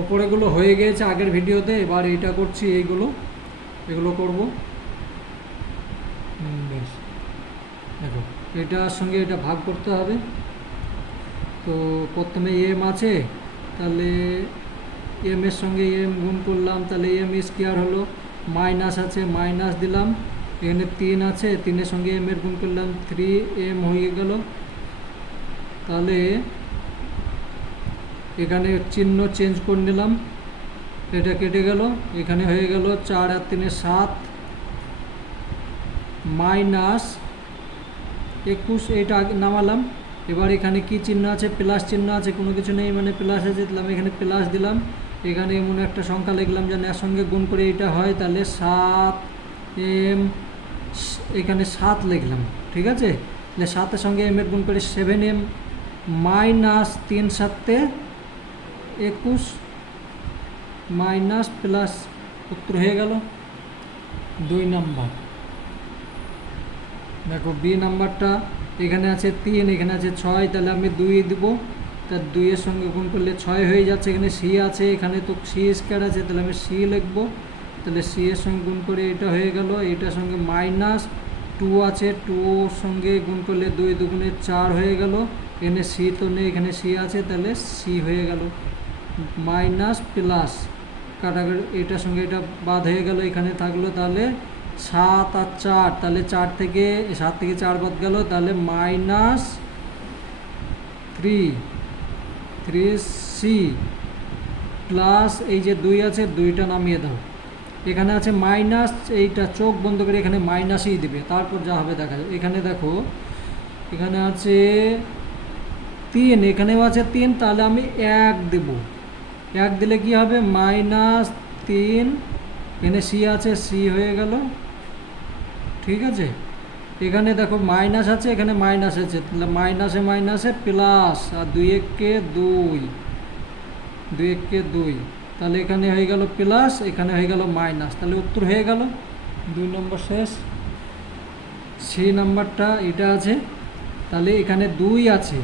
ওপরেগুলো হয়ে গিয়েছে আগের ভিডিওতে, এবার এইটা করছি, এগুলো করব। বেশ, দেখো এটার সঙ্গে এটা ভাগ করতে হবে। তো প্রথমে এম আছে, তাহলে এম এর সঙ্গে এম গুণ করলাম, তাহলে এম স্কোয়ার হলো। মাইনাস আছে, মাইনাস দিলাম। এখানে 3 আছে, 3-এর সঙ্গে এম এর গুণ করলাম, 3m হয়ে গেল। তাহলে এখানে চিহ্ন চেঞ্জ করে নিলাম, এটা কেটে গেল, এখানে হয়ে গেল 4 আর 3 7 মাইনাস 21, এটা আগে নামালাম। এবার এখানে কি চিহ্ন আছে? প্লাস চিহ্ন আছে, কোনো কিছু নেই মানে প্লাস আছে, দিলাম এখানে প্লাস দিলাম। এখানে এমন একটা সংখ্যা লিখলাম যেন এর সঙ্গে গুণ করে এটা হয়, তাহলে 7m, এখানে 7 লিখলাম, ঠিক আছে। তাহলে 7-এর সঙ্গে m এর গুণ করে 7m মাইনাস 3 7 21 মাইনাস প্লাস, উত্তর হয়ে গেল 2 নম্বর। দেখো বি নাম্বারটা এখানে আছে 3, এখানে আছে 6, তাহলে আমি 2 দেব, তার 2-এর সঙ্গে গুণ করলে 6 হয়ে যাচ্ছে। এখানে সি আছে, এখানে তো সি স্কোয়ার আছে, তাহলে আমি সি লিখবো। তাহলে সি এর সঙ্গে গুণ করে এটা হয়ে গেল, এটার সঙ্গে মাইনাস 2 আছে, 2-ওর সঙ্গে গুণ করলে 2 2 4 হয়ে গেল। এখানে সি তো নেই, এখানে সি আছে, তাহলে সি হয়ে গেল। মাইনাস প্লাস কাটাকাটি, এটার সঙ্গে এটা বাদ হয়ে গেল, এখানে থাকলো তাহলে 7 আর 4, তাহলে 7 থেকে 4 বাদ গেল, তাহলে মাইনাস 3c প্লাস এই যে 2 আছে, 2টা নামিয়ে দাও। এখানে আছে মাইনাস, এইটা চোখ বন্ধ করে এখানে মাইনাসই দিবে, তারপর যা হবে দেখা যাবে। এখানে দেখো এখানে আছে 3, এখানেও আছে 3, তাহলে আমি 1 দেব। 1 দিলে কি হবে? মাইনাস 3, এখানে সি আছে, সি হয়ে গেল, ঠিক আছে। এখানে দেখো মাইনাস আছে, এখানে মাইনাস আছে, তাহলে মাইনাসে মাইনাসে প্লাস, আর 2 1 2, 2 1 2, তাহলে এখানে হয়ে গেল প্লাস, এখানে হয়ে গেল মাইনাস, তাহলে উত্তর হয়ে গেল 2 নম্বর শেষ। সি নাম্বারটা এটা আছে, তাহলে এখানে 2 আছে,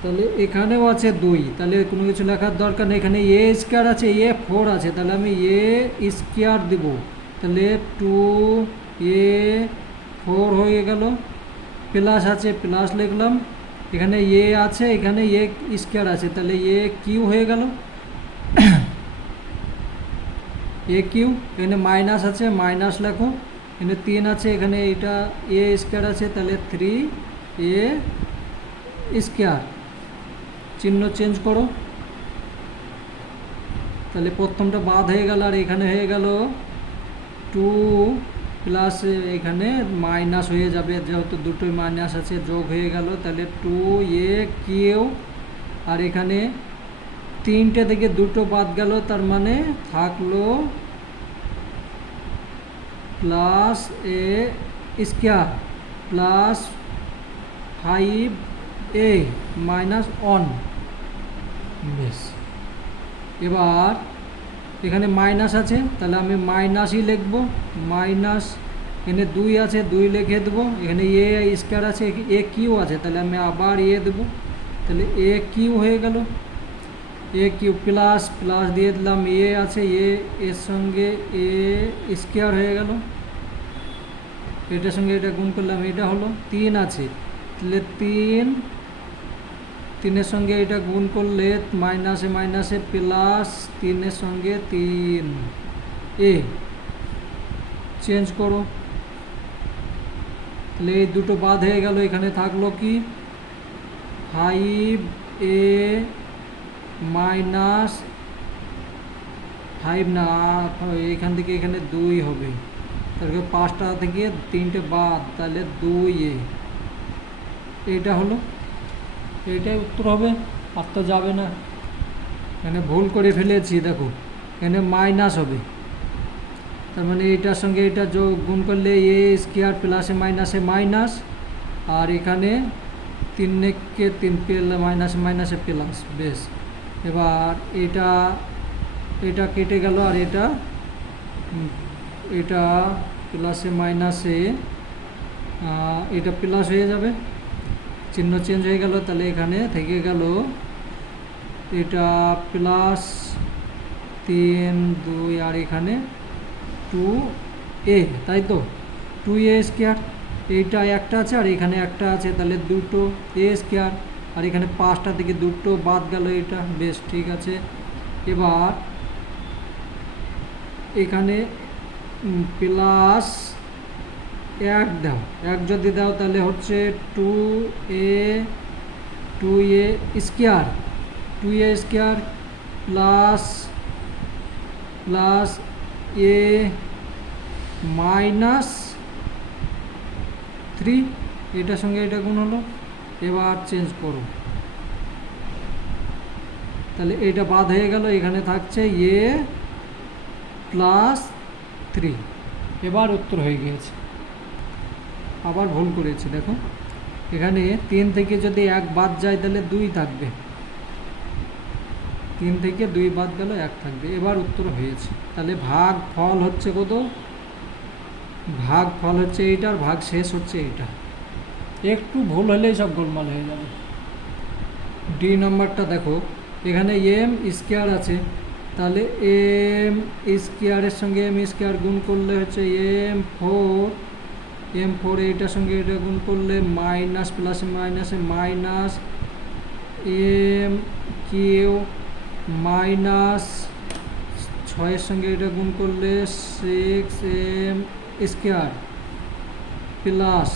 তাহলে এখানেও আছে 2, তাহলে কোনো কিছু লেখার দরকার নেই। এখানে এ স্কোয়ার আছে, এ 4 আছে, তাহলে আমি এ স্কোয়ার দেব, তাহলে 2a 4 হয়ে গেল। প্লাস আছে, প্লাস লিখলাম। এখানে এ আছে, এখানে এ স্কোয়ার আছে, তাহলে এ কিউ হয়ে গেল, এ কিউ। এখানে মাইনাস আছে, মাইনাস লেখো। এখানে 3 আছে, এখানে এটা এ স্কোয়ার আছে, তাহলে 3a স্কোয়ার, চিহ্ন চেঞ্জ করো, তাহলে প্রথমটা বাদ হয়ে গেল, আর এখানে হয়ে গেল 2 প্লাস, এখানে মাইনাস হয়ে যাবে, যেহেতু দুটোই মাইনাস আছে, যোগ হয়ে গেল, তাহলে 2a কিউ। আর এখানে 3টে থেকে 2টো বাদ গেল, তার মানে থাকলো প্লাস এ স্কোয়ার প্লাস 5a মাইনাস 1। বেশ, এবার এখানে মাইনাস আছে, তাহলে আমি মাইনাসই লিখবো, মাইনাস। এখানে 2 আছে, 2 লিখে দেবো। এখানে এ স্কোয়ার আছে, এ কিউ আছে, তাহলে আমি আবার এ দেবো, তাহলে এ কিউ হয়ে গেল। এ কিউ প্লাস, প্লাস দিয়ে দিলাম, এ আছে, এর সঙ্গে এ স্কোয়ার হয়ে গেল, এটার সঙ্গে এটা গুণ করলাম, এটা হলো 3 আছে, তাহলে 3-এর সঙ্গে এটা গুণ করলে মাইনাসে মাইনাসে প্লাস, 3-এর সঙ্গে 3 এ চেঞ্জ করো, তাহলে এই দুটো বাদ হয়ে গেল। এখানে থাকলো কি 5a মাইনাস 5 না, এখান থেকে এখানে 2 হবে, তাহলে 5টা থেকে 3টে বাদ, তাহলে 2a, এইটা হলো, এইটাই উত্তর হবে। আর তো যাবে না, এখানে ভুল করে ফেলেছি, দেখো এখানে মাইনাস হবে, তার মানে এইটার সঙ্গে এটা যোগ গুণ করলে এ স্কোয়ার প্লাসে মাইনাসে মাইনাস, আর এখানে 3-কে 3 মাইনাসে মাইনাসে প্লাস। বেশ, এবার এটা কেটে গেল, আর এটা প্লাসে মাইনাসে এটা প্লাস হয়ে যাবে, চিহ্ন চেঞ্জ হয়ে গেল, তাহলে এখানে থেকে গেল এটা প্লাস 3 2 আর এখানে 2a, তাই তো 2a স্কোয়ার। এইটা একটা আছে আর এখানে একটা আছে, তাহলে দুটো a স্কোয়ার, আর এখানে 5টা থেকে দুটো বাদ গেল, এটা বেশ ঠিক আছে। এবার এখানে প্লাস 1 দাও, 1 যদি দাও তাহলে হচ্ছে 2a square, 2a square plus a minus 3, এটার সঙ্গে এটা গুণ হলো। এবার চেঞ্জ করো, তাহলে এটা বাদ হয়ে গেল, এখানে থাকছে a প্লাস 3। এবার উত্তর হয়ে গিয়েছে। আবার ভুল করেছি, দেখো এখানে 3 থেকে যদি 1 বাদ যায় তাহলে 2 থাকবে, 3 থেকে 2 বাদ গেল 1 থাকবে। এবার উত্তর হয়েছে। তাহলে ভাগ ফল হচ্ছে কত? ভাগ ফল হচ্ছে এইটার, ভাগ শেষ হচ্ছে এইটা। একটু ভুল হলেই সব গোলমাল হয়ে যাবে। ডি নম্বরটা দেখো, এখানে এম স্কোয়ার আছে, তাহলে এম স্কোয়ারের সঙ্গে এম স্কোয়ার গুণ করলে হচ্ছে m4, এইটার সঙ্গে এটা গুণ করলে মাইনাস প্লাসে মাইনাসে মাইনাস এম কিউ মাইনাস 6-এর সঙ্গে এটা গুণ করলে 6m square plus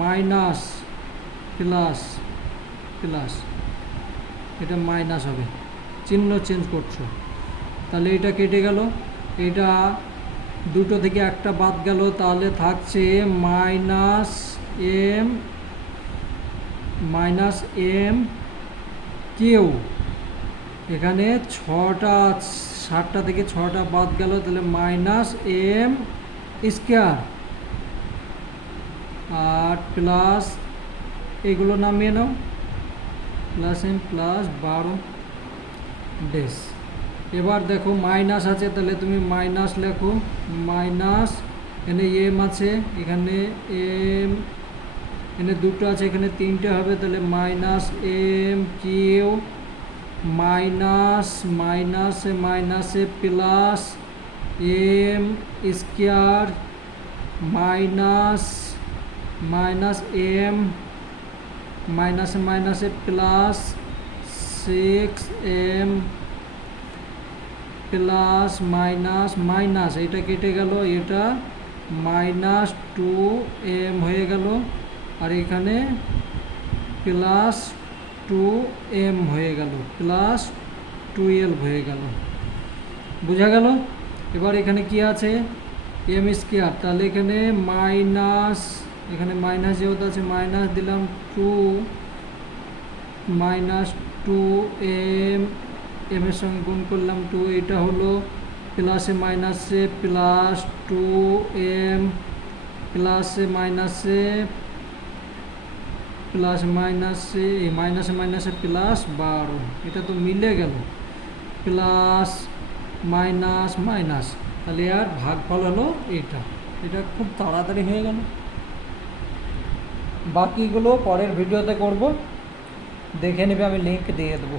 minus plus plus, এটা মাইনাস হবে, চিহ্ন চেঞ্জ করছো, তাহলে এটা কেটে গেল, এটা দুটো থেকে একটা বাদ গেল, তাহলে থাকছে মাইনাস m কিউ। এখানে 7টা থেকে 6টা বাদ গেল, তাহলে মাইনাস m স্কোয়ার আর প্লাস এগুলো নামিয়ে নাও, প্লাস m প্লাস 12 বেশ। এবার দেখো মাইনাস আছে, তাহলে তুমি মাইনাস লেখো, মাইনাস এখানে এম আছে, এখানে এম, এখানে দুটো আছে, এখানে 3টে হবে, তাহলে মাইনাস এম কিউ মাইনাস মাইনাসে মাইনাসে plus M square minus minus M মাইনাসে মাইনাসে plus 6m plus minus minus, এটা কেটে গেল, এটা মাইনাস 2m হয়ে গেল, আর এখানে প্লাস 2m হয়ে গেল, প্লাস 12 হয়ে গেল। বোঝা গেল? এবার এখানে কি আছে? m স্কোয়ার, তাহলে এখানে মাইনাস, এখানে মাইনাস যেহেতু আছে মাইনাস দিলাম 2 মাইনাস 2m, এম এর সঙ্গে গুণ করলাম 2, এটা হলো প্লাসে মাইনাসে প্লাস 2m প্লাসে মাইনাসে প্লাস মাইনাসে এই মাইনাসে মাইনাসে প্লাস 12, এটা তো মিলে গেল, প্লাস মাইনাস মাইনাস, তাহলে আর ভাগফল হলো এইটা। এটা খুব তাড়াতাড়ি হয়ে গেল। বাকিগুলো পরের ভিডিওতে করব, দেখে নেবে, আমি লিঙ্ক দিয়ে দেবো।